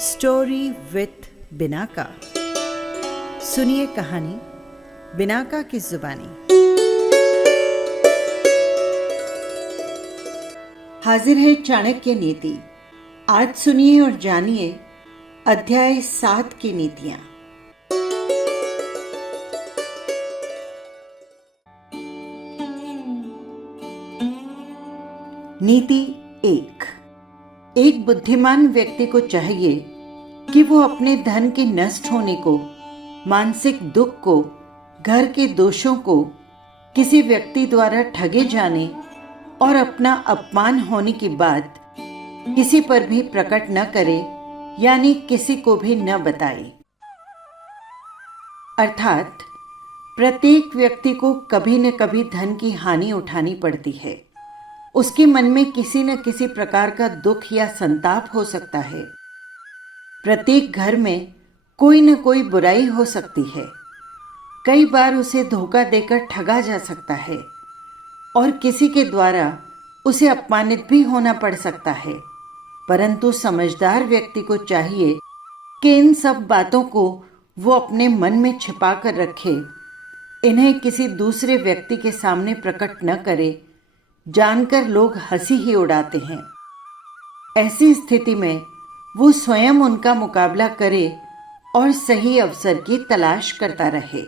Story with Binaca. सुनिए कहानी Binaca की जुबानी। हाजिर है चाणक्य नीति। आज सुनिए और जानिए अध्याय 7 की नीतियां। नीति 1। बुद्धिमान व्यक्ति को चाहिए कि वो अपने धन के नष्ट होने को, मानसिक दुख को, घर के दोषों को, किसी व्यक्ति द्वारा ठगे जाने और अपना अपमान होने की बात किसी पर भी प्रकट न करे, यानी किसी को भी न बताए। अर्थात प्रत्येक व्यक्ति को कभी न कभी धन की हानि उठानी पड़ती है। उसके मन में किसी न किसी प्रकार का दुख या संताप हो सकता है। प्रत्येक घर में कोई न कोई बुराई हो सकती है। कई बार उसे धोखा देकर ठगा जा सकता है और किसी के द्वारा उसे अपमानित भी होना पड़ सकता है। परंतु समझदार व्यक्ति को चाहिए कि इन सब बातों को वो अपने मन में छिपा कर रखे, इन्हें किसी दूसरे व्यक्ति के सामने प्रकट न करे। जानकर लोग हंसी ही उड़ाते हैं। ऐसी स्थिति में वो स्वयं उनका मुकाबला करे और सही अवसर की तलाश करता रहे।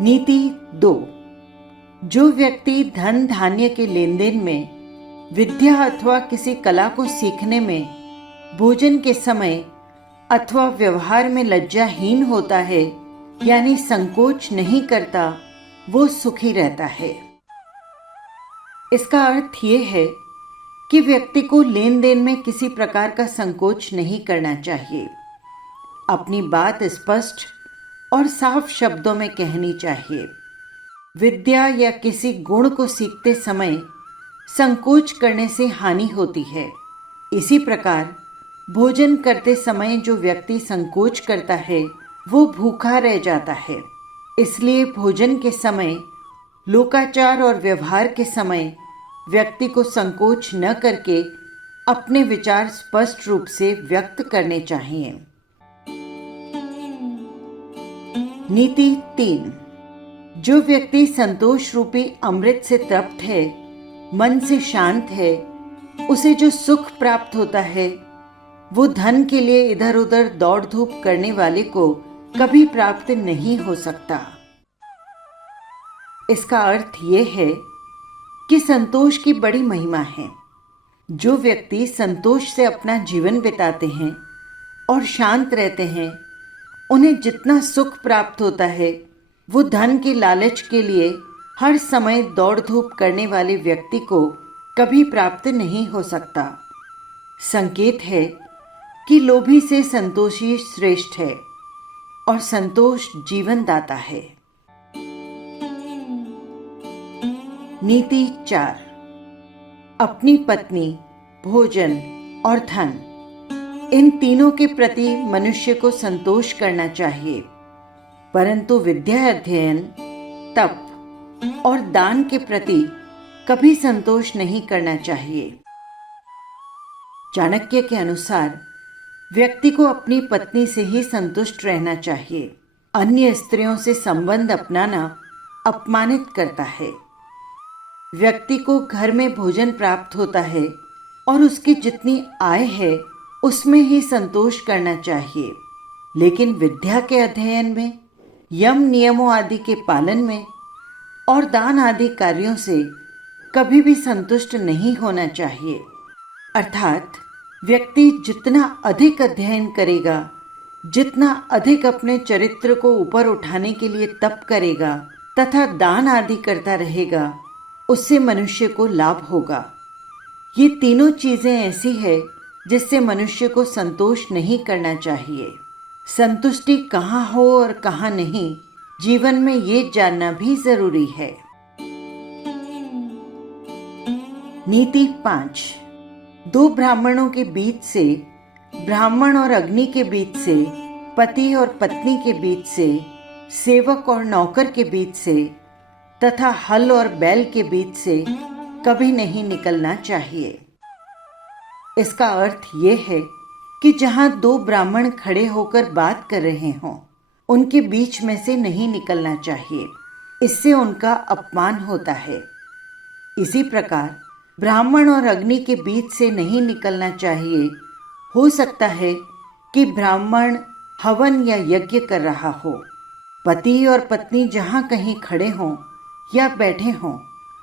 नीति 2। जो व्यक्ति धन धान्य के लेन देन में, विद्या अथवा किसी कला को सीखने में, भोजन के समय अथवा व्यवहार में लज्जाहीन होता है, यानी संकोच नहीं करता, वो सुखी रहता है। इसका अर्थ ये है कि व्यक्ति को लेन देन में किसी प्रकार का संकोच नहीं करना चाहिए। अपनी बात स्पष्ट और साफ शब्दों में कहनी चाहिए। विद्या या किसी गुण को सीखते समय संकोच करने से हानि होती है। इसी प्रकार भोजन करते समय जो व्यक्ति संकोच करता है वो भूखा रह जाता है। इसलिए भोजन के समय, लोकाचार और व्यवहार के समय व्यक्ति को संकोच न करके अपने विचार स्पष्ट रूप से व्यक्त करने चाहिए। नीति 3। जो व्यक्ति संतोष रूपी अमृत से तृप्त है, मन से शांत है, उसे जो सुख प्राप्त होता है वो धन के लिए इधर उधर दौड़ धूप करने वाले को कभी प्राप्त नहीं हो सकता। इसका अर्थ ये है कि संतोष की बड़ी महिमा है। जो व्यक्ति संतोष से अपना जीवन बिताते हैं और शांत रहते हैं, उन्हें जितना सुख प्राप्त होता है वो धन के लालच के लिए हर समय दौड़ धूप करने वाले व्यक्ति को कभी प्राप्त नहीं हो सकता। संकेत है कि लोभी से संतोषी श्रेष्ठ है और संतोष जीवन दाता है। नीति 4। अपनी पत्नी, भोजन और धन, इन तीनों के प्रति मनुष्य को संतोष करना चाहिए, परंतु विद्या अध्ययन, तप और दान के प्रति कभी संतोष नहीं करना चाहिए। चाणक्य के अनुसार व्यक्ति को अपनी पत्नी से ही संतुष्ट रहना चाहिए। अन्य स्त्रियों से संबंध अपनाना अपमानित करता है। व्यक्ति को घर में भोजन प्राप्त होता है और उसकी जितनी आय है उसमें ही संतोष करना चाहिए, लेकिन विद्या के अध्ययन में, यम नियमों आदि के पालन में और दान आदि कार्यों से कभी भी संतुष्ट नहीं होना चाहिए। अर्थात व्यक्ति जितना अधिक अध्ययन करेगा, जितना अधिक अपने चरित्र को ऊपर उठाने के लिए तप करेगा तथा दान आदि करता रहेगा, उससे मनुष्य को लाभ होगा। ये तीनों चीजें ऐसी है जिससे मनुष्य को संतोष नहीं करना चाहिए। संतुष्टि कहाँ हो और कहाँ नहीं, जीवन में ये जानना भी जरूरी है। नीति 5। 2 ब्राह्मणों के बीच से, ब्राह्मण और अग्नि के बीच से, पति और पत्नी के बीच से, सेवक और नौकर के बीच से तथा हल और बैल के बीच से कभी नहीं निकलना चाहिए। इसका अर्थ ये है कि जहाँ दो ब्राह्मण खड़े होकर बात कर रहे हों, उनके बीच में से नहीं निकलना चाहिए। इससे उनका अपमान होता है। इसी प्रकार ब्राह्मण और अग्नि के बीच से नहीं निकलना चाहिए। हो सकता है कि ब्राह्मण हवन या यज्ञ कर रहा हो। पति और पत्नी जहाँ कहीं खड़े हों या बैठे हों,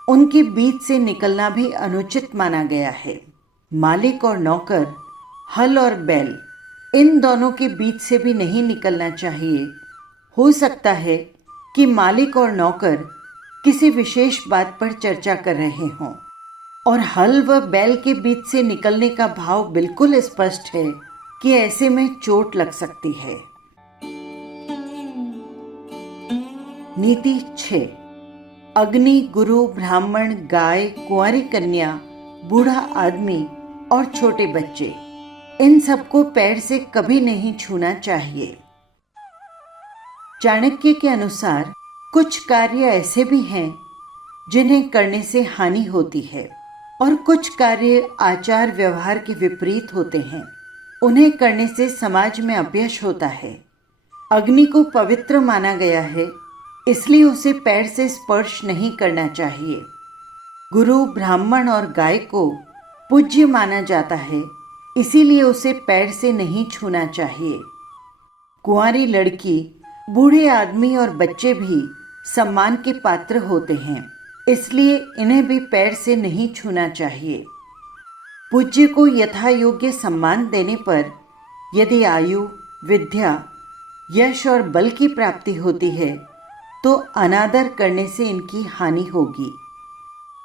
उनके बीच से निकलना भी अनुचित माना गया है। मालिक और नौकर, हल और बैल, इन दोनों के बीच से भी नहीं निकलना चाहिए। हो सकता है कि मालिक और नौकर किसी विशेष बात पर चर्चा कर रहे हों और हल व बैल के बीच से निकलने का भाव बिल्कुल स्पष्ट है कि ऐसे में चोट लग सकती है। नीति 6। अग्नि, गुरु, ब्राह्मण, गाय, कुंवारी कन्या, बूढ़ा आदमी और छोटे बच्चे, इन सबको पैर से कभी नहीं छूना चाहिए। चाणक्य के अनुसार कुछ कार्य ऐसे भी हैं जिन्हें करने से हानि होती है और कुछ कार्य आचार व्यवहार के विपरीत होते हैं। उन्हें करने से समाज में अपयश होता है। अग्नि को पवित्र माना गया है, इसलिए उसे पैर से स्पर्श नहीं करना चाहिए। गुरु, ब्राह्मण और गाय को पूज्य माना जाता है, इसीलिए उसे पैर से नहीं छूना चाहिए। कुंवारी लड़की, बूढ़े आदमी और बच्चे भी सम्मान के पात्र होते हैं, इसलिए इन्हें भी पैर से नहीं छूना चाहिए। पूज्य को यथा योग्य सम्मान देने पर यदि आयु, विद्या, यश और बल की प्राप्ति होती है तो अनादर करने से इनकी हानि होगी।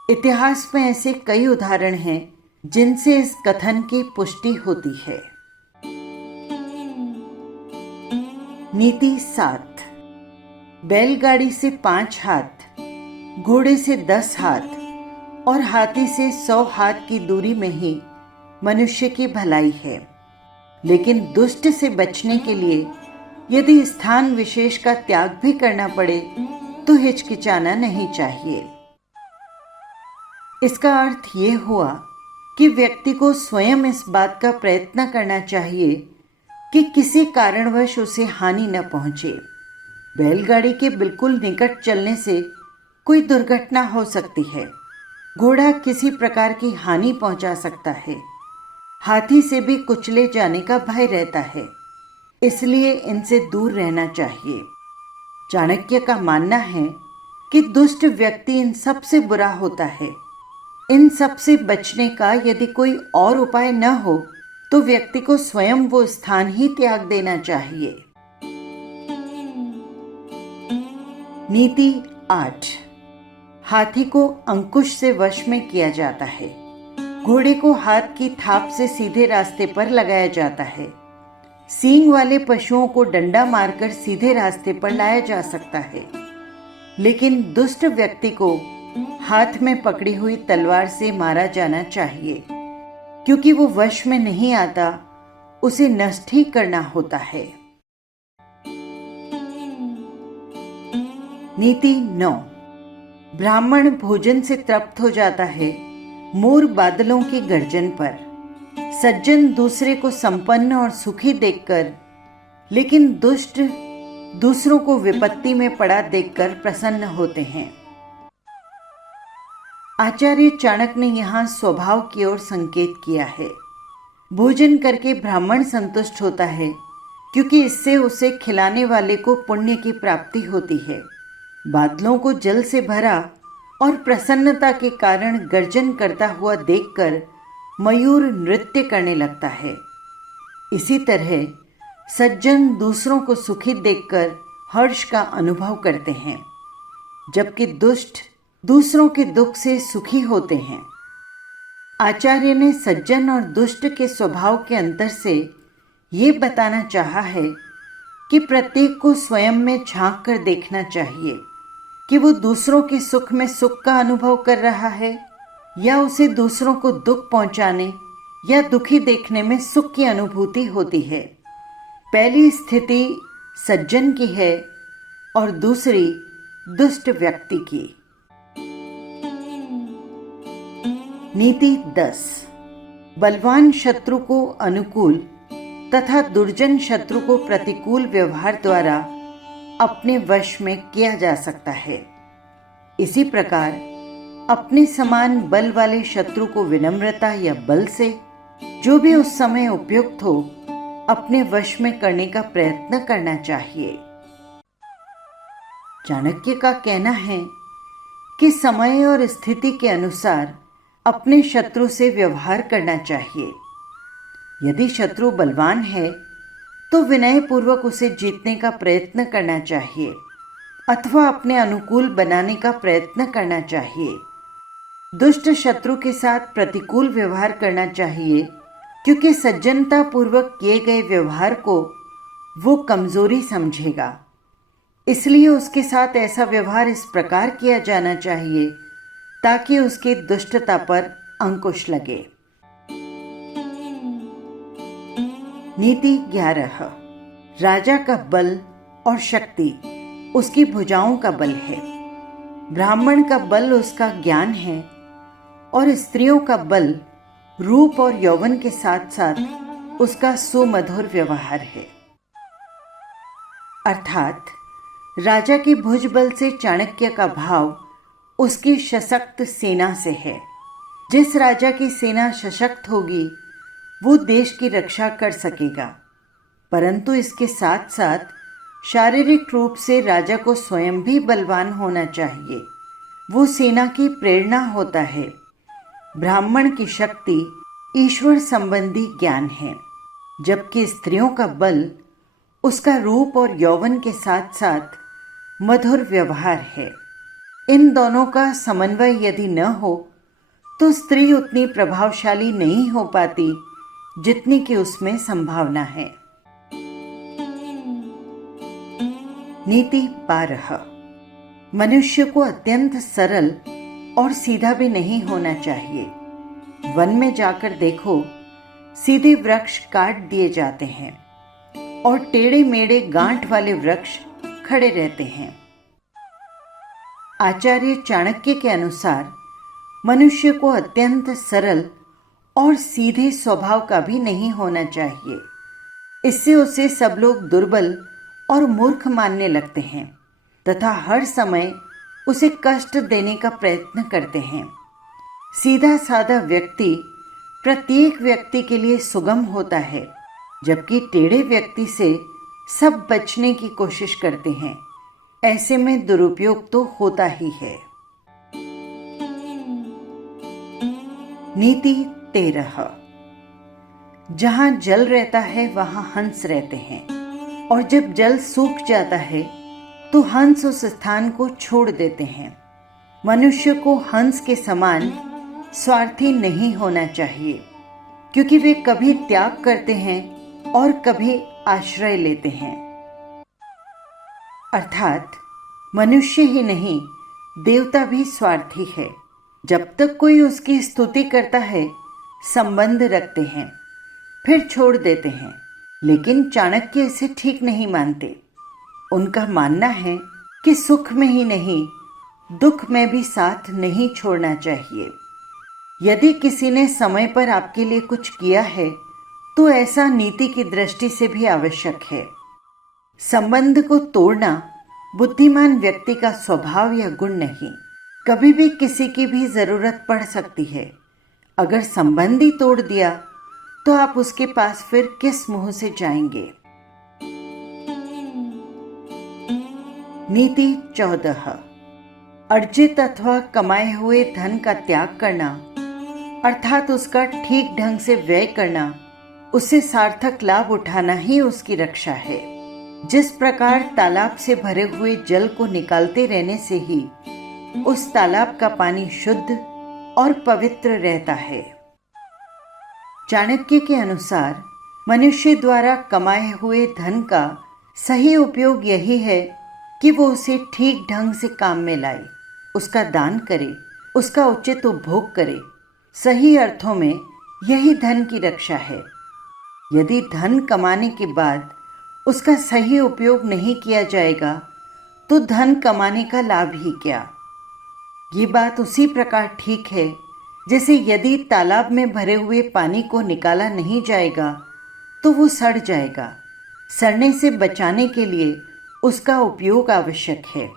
इतिहास में ऐसे कई उदाहरण हैं जिनसे इस कथन की पुष्टि होती है। नीति 7। बैलगाड़ी से 5 हाथ, घोड़े से 10 हाथ और हाथी से 100 हाथ की दूरी में ही मनुष्य की भलाई है। लेकिन दुष्ट से बचने के लिए यदि स्थान विशेष का त्याग भी करना पड़े तो हिचकिचाना नहीं चाहिए। इसका अर्थ ये हुआ कि व्यक्ति को स्वयं इस बात का प्रयत्न करना चाहिए कि किसी कारणवश उसे हानि न पहुंचे। बैलगाड़ी के बिल्कुल निकट चलने से कोई दुर्घटना हो सकती है। घोड़ा किसी प्रकार की हानि पहुंचा सकता है। हाथी से भी कुचले जाने का भय रहता है, इसलिए इनसे दूर रहना चाहिए। चाणक्य का मानना है कि दुष्ट व्यक्ति इन सब से बुरा होता है। इन सब से बचने का यदि कोई और उपाय न हो तो व्यक्ति को स्वयं वो स्थान ही त्याग देना चाहिए। नीति 8। हाथी को अंकुश से वश में किया जाता है। घोड़े को हाथ की थाप से सीधे रास्ते पर लगाया जाता है। सींग वाले पशुओं को डंडा मारकर सीधे रास्ते पर लाया जा सकता है, लेकिन दुष्ट व्यक्ति को हाथ में पकड़ी हुई तलवार से मारा जाना चाहिए, क्योंकि वो वश में नहीं आता, उसे नष्ट ही करना होता है। नीति 9। ब्राह्मण भोजन से तृप्त हो जाता है मोर बादलों की गर्जन पर। सज्जन दूसरे को संपन्न और सुखी देखकर, लेकिन दुष्ट दूसरों को विपत्ति में पड़ा देखकर प्रसन्न होते हैं। आचार्य चाणक्य ने यहाँ स्वभाव की ओर संकेत किया है। भोजन करके ब्राह्मण संतुष्ट होता है, क्योंकि इससे उसे खिलाने वाले को पुण्य की प्राप्ति होती है। बादलों को जल से भरा और प्रसन्नता के कारण गर्जन करता हुआ देखकर मयूर नृत्य करने लगता है। इसी तरह सज्जन दूसरों को सुखी देखकर हर्ष का अनुभव करते हैं, जबकि दुष्ट दूसरों के दुख से सुखी होते हैं। आचार्य ने सज्जन और दुष्ट के स्वभाव के अंतर से ये बताना चाहा है कि प्रत्येक को स्वयं में झांक कर देखना चाहिए कि वो दूसरों के सुख में सुख का अनुभव कर रहा है या उसे दूसरों को दुख पहुंचाने या दुखी देखने में सुख की अनुभूति होती है। पहली स्थिति सज्जन की है और दूसरी दुष्ट व्यक्ति की। नीति 10। बलवान शत्रु को अनुकूल तथा दुर्जन शत्रु को प्रतिकूल व्यवहार द्वारा अपने वश में किया जा सकता है। इसी प्रकार अपने समान बल वाले शत्रु को विनम्रता या बल से, जो भी उस समय उपयुक्त हो, अपने वश में करने का प्रयत्न करना चाहिए। चाणक्य का कहना है कि समय और स्थिति के अनुसार अपने शत्रु से व्यवहार करना चाहिए। यदि शत्रु बलवान है तो विनय पूर्वक उसे जीतने का प्रयत्न करना चाहिए अथवा अपने अनुकूल बनाने का प्रयत्न करना चाहिए। दुष्ट शत्रु के साथ प्रतिकूल व्यवहार करना चाहिए, क्योंकि सज्जनता पूर्वक किए गए व्यवहार को वो कमजोरी समझेगा। इसलिए उसके साथ ऐसा व्यवहार इस प्रकार किया जाना चाहिए ताकि उसकी दुष्टता पर अंकुश लगे। नीति 11। राजा का बल और शक्ति उसकी भुजाओं का बल है। ब्राह्मण का बल उसका ज्ञान है और स्त्रियों का बल रूप और यौवन के साथ साथ उसका सुमधुर व्यवहार है। अर्थात राजा की भुज बल से चाणक्य का भाव उसकी सशक्त सेना से है। जिस राजा की सेना सशक्त होगी वो देश की रक्षा कर सकेगा, परंतु इसके साथ साथ शारीरिक रूप से राजा को स्वयं भी बलवान होना चाहिए। वो सेना की प्रेरणा होता है। ब्राह्मण की शक्ति ईश्वर संबंधी ज्ञान है, जबकि स्त्रियों का बल उसका रूप और यौवन के साथ साथ मधुर व्यवहार है। इन दोनों का समन्वय यदि न हो तो स्त्री उतनी प्रभावशाली नहीं हो पाती जितनी कि उसमें संभावना है। नीति 12। मनुष्य को अत्यंत सरल और सीधा भी नहीं होना चाहिए। वन में जाकर देखो, सीधे वृक्ष काट दिए जाते हैं और टेढ़े मेढ़े गांठ वाले वृक्ष खड़े रहते हैं। आचार्य चाणक्य के अनुसार मनुष्य को अत्यंत सरल और सीधे स्वभाव का भी नहीं होना चाहिए। इससे उसे सब लोग दुर्बल और मूर्ख मानने लगते हैं तथा हर समय उसे कष्ट देने का प्रयत्न करते हैं। सीधा साधा व्यक्ति प्रत्येक व्यक्ति के लिए सुगम होता है, जबकि टेढ़े व्यक्ति से सब बचने की कोशिश करते हैं। ऐसे में दुरुपयोग तो होता ही है। नीति 13। जहां जल रहता है वहां हंस रहते हैं, और जब जल सूख जाता है तो हंस उस स्थान को छोड़ देते हैं। मनुष्य को हंस के समान स्वार्थी नहीं होना चाहिए, क्योंकि वे कभी त्याग करते हैं और कभी आश्रय लेते हैं। अर्थात मनुष्य ही नहीं, देवता भी स्वार्थी है। जब तक कोई उसकी स्तुति करता है, संबंध रखते हैं, फिर छोड़ देते हैं। लेकिन चाणक्य इसे ठीक नहीं मानते। उनका मानना है कि सुख में ही नहीं, दुख में भी साथ नहीं छोड़ना चाहिए। यदि किसी ने समय पर आपके लिए कुछ किया है तो ऐसा नीति की दृष्टि से भी आवश्यक है। संबंध को तोड़ना बुद्धिमान व्यक्ति का स्वभाव या गुण नहीं। कभी भी किसी की भी जरूरत पड़ सकती है। अगर संबंध ही तोड़ दिया तो आप उसके पास फिर किस मुंह से जाएंगे। नीति 14। अर्जित अथवा कमाए हुए धन का त्याग करना, अर्थात उसका ठीक ढंग से व्यय करना, उससे सार्थक लाभ उठाना ही उसकी रक्षा है। जिस प्रकार तालाब से भरे हुए जल को निकालते रहने से ही उस तालाब का पानी शुद्ध और पवित्र रहता है। चाणक्य के अनुसार मनुष्य द्वारा कमाए हुए धन का सही उपयोग यही है कि वो उसे ठीक ढंग से काम में लाए, उसका दान करे, उसका उचित उपभोग करे। सही अर्थों में यही धन की रक्षा है। यदि धन कमाने के बाद उसका सही उपयोग नहीं किया जाएगा तो धन कमाने का लाभ ही क्या। ये बात उसी प्रकार ठीक है जैसे यदि तालाब में भरे हुए पानी को निकाला नहीं जाएगा तो वो सड़ जाएगा। सड़ने से बचाने के लिए उसका उपयोग आवश्यक है।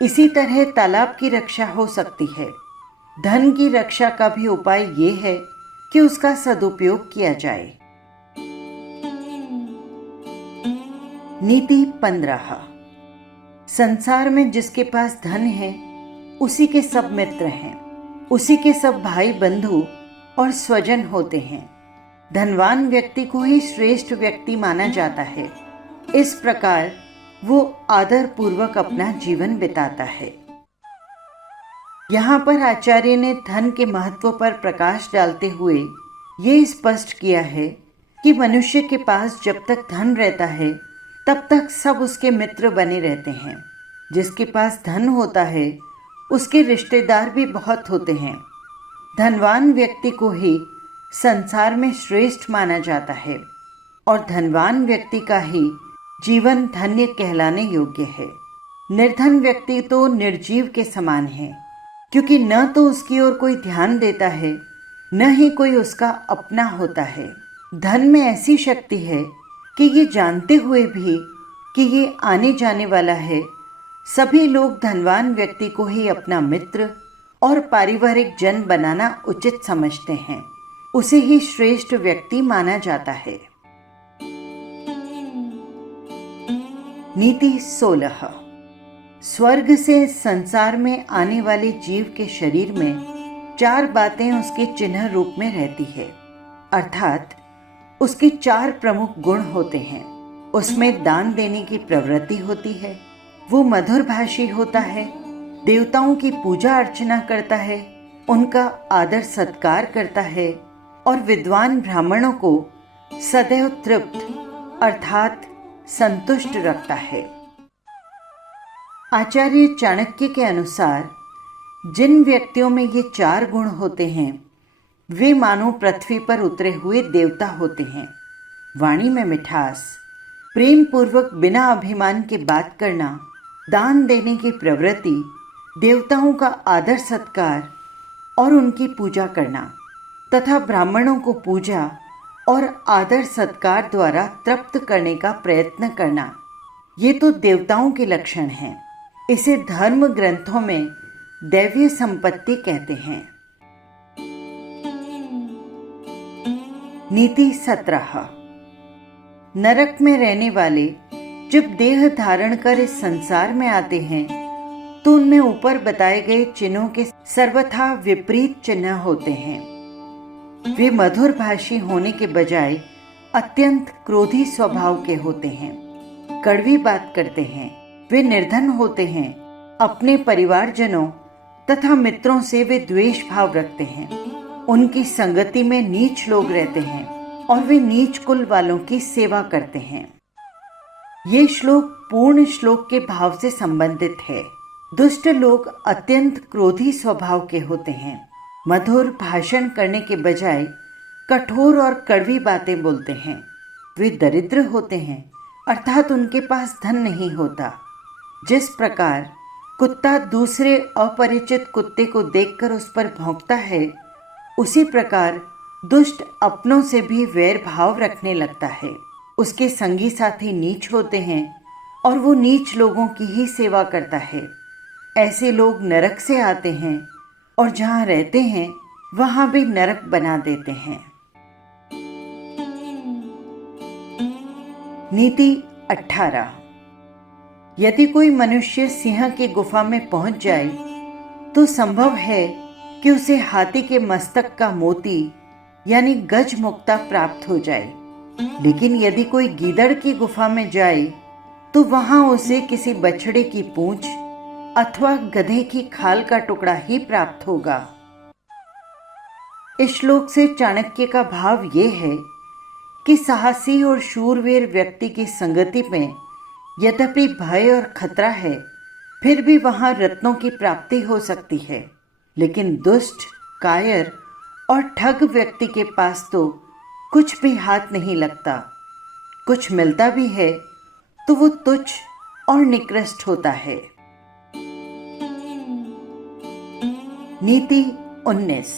इसी तरह तालाब की रक्षा हो सकती है। धन की रक्षा का भी उपाय ये है कि उसका सदुपयोग किया जाए। नीति 15। संसार में जिसके पास धन है उसी के सब मित्र हैं, उसी के सब भाई बंधु और स्वजन होते हैं। धनवान व्यक्ति को ही श्रेष्ठ व्यक्ति माना जाता है। इस प्रकार वो आदर पूर्वक अपना जीवन बिताता है। यहाँ पर आचार्य ने धन के महत्व पर प्रकाश डालते हुए ये स्पष्ट किया है कि मनुष्य के पास जब तक धन रहता है तब तक सब उसके मित्र बने रहते हैं। जिसके पास धन होता है उसके रिश्तेदार भी बहुत होते हैं। धनवान व्यक्ति को ही संसार में श्रेष्ठ माना जाता है और धनवान व्यक्ति का ही जीवन धन्य कहलाने योग्य है। निर्धन व्यक्ति तो निर्जीव के समान है, क्योंकि न तो उसकी ओर कोई ध्यान देता है न ही कोई उसका अपना होता है। धन में ऐसी शक्ति है कि ये जानते हुए भी कि ये आने जाने वाला है, सभी लोग धनवान व्यक्ति को ही अपना मित्र और पारिवारिक जन बनाना उचित समझते हैं। उसे ही श्रेष्ठ व्यक्ति माना जाता है। नीति 16। स्वर्ग से संसार में आने वाले जीव के शरीर में 4 बातें उसके चिन्ह रूप में रहती है, अर्थात उसके 4 प्रमुख गुण होते हैं। उसमें दान देने की प्रवृत्ति होती है, वो मधुरभाषी होता है, देवताओं की पूजा अर्चना करता है, उनका आदर सत्कार करता है और विद्वान ब्राह्मणों को सदैव तृप्त अर्थात संतुष्ट रखता है। आचार्य चाणक्य के अनुसार जिन व्यक्तियों में ये 4 गुण होते हैं वे मानो पृथ्वी पर उतरे हुए देवता होते हैं। वाणी में मिठास, प्रेम पूर्वक बिना अभिमान के बात करना, दान देने की प्रवृत्ति, देवताओं का आदर सत्कार और उनकी पूजा करना तथा ब्राह्मणों को पूजा और आदर सत्कार द्वारा तृप्त करने का प्रयत्न करना, ये तो देवताओं के लक्षण हैं। इसे धर्म ग्रंथों में दैवीय संपत्ति कहते हैं। नीति 17। नरक में रहने वाले जब देह धारण कर इस संसार में आते हैं तो उनमें ऊपर बताए गए चिन्हों के सर्वथा विपरीत चिन्ह होते हैं। वे मधुर भाषी होने के बजाय अत्यंत क्रोधी स्वभाव के होते हैं, कड़वी बात करते हैं। वे निर्धन होते हैं, अपने परिवारजनों तथा मित्रों से वे द्वेष भाव रखते हैं। उनकी संगति में नीच लोग रहते हैं और वे नीच कुल वालों की सेवा करते हैं। ये श्लोक पूर्ण श्लोक के भाव से संबंधित है। दुष्ट लोग अत्यंत क्रोधी स्वभाव के होते हैं, मधुर भाषण करने के बजाय कठोर और कड़वी बातें बोलते हैं। वे दरिद्र होते हैं, अर्थात उनके पास धन नहीं होता। जिस प्रकार कुत्ता दूसरे अपरिचित कुत्ते को देखकर उस पर भौंकता है, उसी प्रकार दुष्ट अपनों से भी वैर भाव रखने लगता है। उसके संगी साथी नीच होते हैं और वो नीच लोगों की ही सेवा करता है। ऐसे लोग नरक से आते हैं और जहाँ रहते हैं वहाँ भी नरक बना देते हैं। नीति 18। यदि कोई मनुष्य सिंह की गुफा में पहुंच जाए तो संभव है कि उसे हाथी के मस्तक का मोती यानी गज मुक्ता प्राप्त हो जाए, लेकिन यदि कोई गीदड़ की गुफा में जाए तो वहां उसे किसी बछड़े की पूंछ अथवा गधे की खाल का टुकड़ा ही प्राप्त होगा। इस श्लोक से चाणक्य का भाव ये है कि साहसी और शूरवीर व्यक्ति की संगति में यद्यपि भय और खतरा है, फिर भी वहां रत्नों की प्राप्ति हो सकती है, लेकिन दुष्ट, कायर और ठग व्यक्ति के पास तो कुछ भी हाथ नहीं लगता। कुछ मिलता भी है तो वो तुच्छ और निकृष्ट होता है। नीति 19।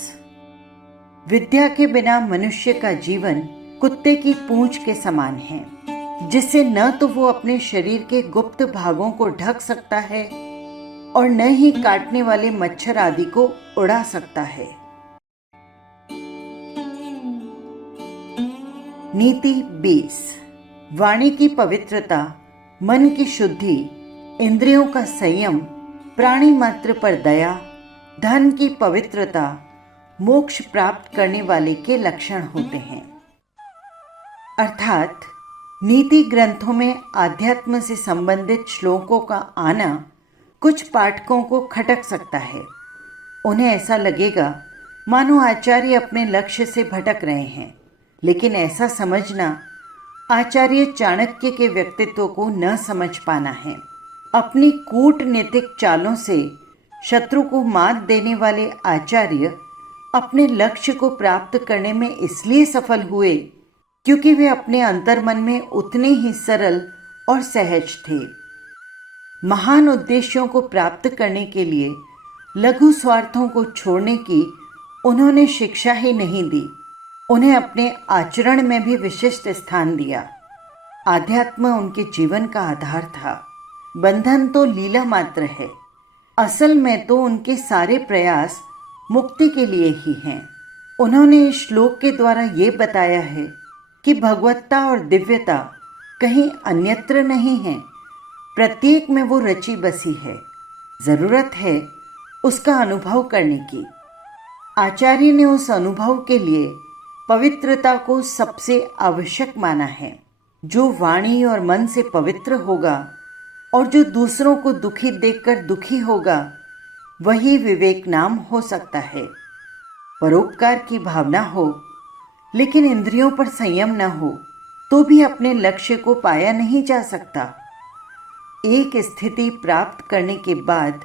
विद्या के बिना मनुष्य का जीवन कुत्ते की पूंछ के समान है, जिससे न तो वो अपने शरीर के गुप्त भागों को ढक सकता है और न ही काटने वाले मच्छर आदि को उड़ा सकता है। नीति 20। वाणी की पवित्रता, मन की शुद्धि, इंद्रियों का संयम, प्राणी मात्र पर दया, धन की पवित्रता मोक्ष प्राप्त करने वाले के लक्षण होते हैं। अर्थात नीति ग्रंथों में आध्यात्म से संबंधित श्लोकों का आना कुछ पाठकों को खटक सकता है। उन्हें ऐसा लगेगा मानो आचार्य अपने लक्ष्य से भटक रहे हैं, लेकिन ऐसा समझना आचार्य चाणक्य के व्यक्तित्व को न समझ पाना है। अपनी कूटनीतिक चालों से शत्रु को मात देने वाले आचार्य अपने लक्ष्य को प्राप्त करने में इसलिए सफल हुए क्योंकि वे अपने अंतर्मन में उतने ही सरल और सहज थे। महान उद्देश्यों को प्राप्त करने के लिए लघु स्वार्थों को छोड़ने की उन्होंने शिक्षा ही नहीं दी, उन्हें अपने आचरण में भी विशिष्ट स्थान दिया। आध्यात्म उनके जीवन का आधार था। बंधन तो लीला मात्र है, असल में तो उनके सारे प्रयास मुक्ति के लिए ही हैं। उन्होंने इस श्लोक के द्वारा ये बताया है कि भगवत्ता और दिव्यता कहीं अन्यत्र नहीं है, प्रत्येक में वो रची बसी है। जरूरत है उसका अनुभव करने की। आचार्य ने उस अनुभव के लिए पवित्रता को सबसे आवश्यक माना है। जो वाणी और मन से पवित्र होगा और जो दूसरों को दुखी देखकर दुखी होगा, वही विवेक नाम हो सकता है। परोपकार की भावना हो लेकिन इंद्रियों पर संयम न हो तो भी अपने लक्ष्य को पाया नहीं जा सकता। एक स्थिति प्राप्त करने के बाद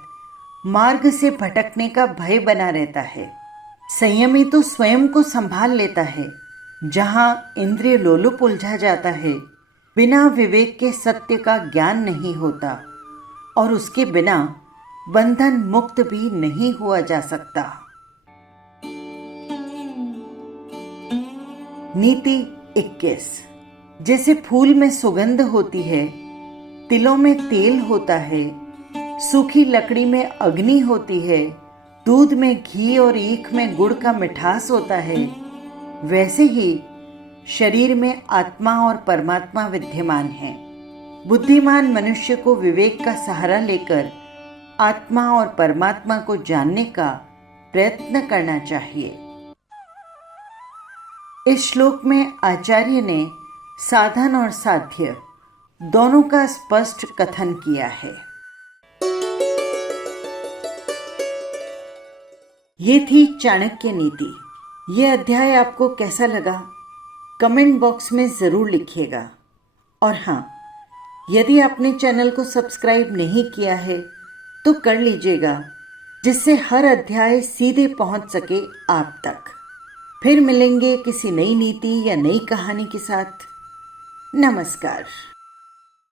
मार्ग से भटकने का भय बना रहता है। संयमी तो स्वयं को संभाल लेता है। जहां इंद्रिय लोलुप उलझा जाता है, बिना विवेक के सत्य का ज्ञान नहीं होता और उसके बिना बंधन मुक्त भी नहीं हुआ जा सकता। नीति 21। जैसे फूल में सुगंध होती है, तिलों में तेल होता है, सूखी लकड़ी में अग्नि होती है, दूध में घी और ईख में गुड़ का मिठास होता है, वैसे ही शरीर में आत्मा और परमात्मा विद्यमान है। बुद्धिमान मनुष्य को विवेक का सहारा लेकर आत्मा और परमात्मा को जानने का प्रयत्न करना चाहिए। इस श्लोक में आचार्य ने साधन और साध्य दोनों का स्पष्ट कथन किया है। ये थी चाणक्य नीति। ये अध्याय आपको कैसा लगा कमेंट बॉक्स में ज़रूर लिखिएगा। और हाँ, यदि आपने चैनल को सब्सक्राइब नहीं किया है तो कर लीजिएगा, जिससे हर अध्याय सीधे पहुंच सके आप तक। फिर मिलेंगे किसी नई नीति या नई कहानी के साथ। नमस्कार।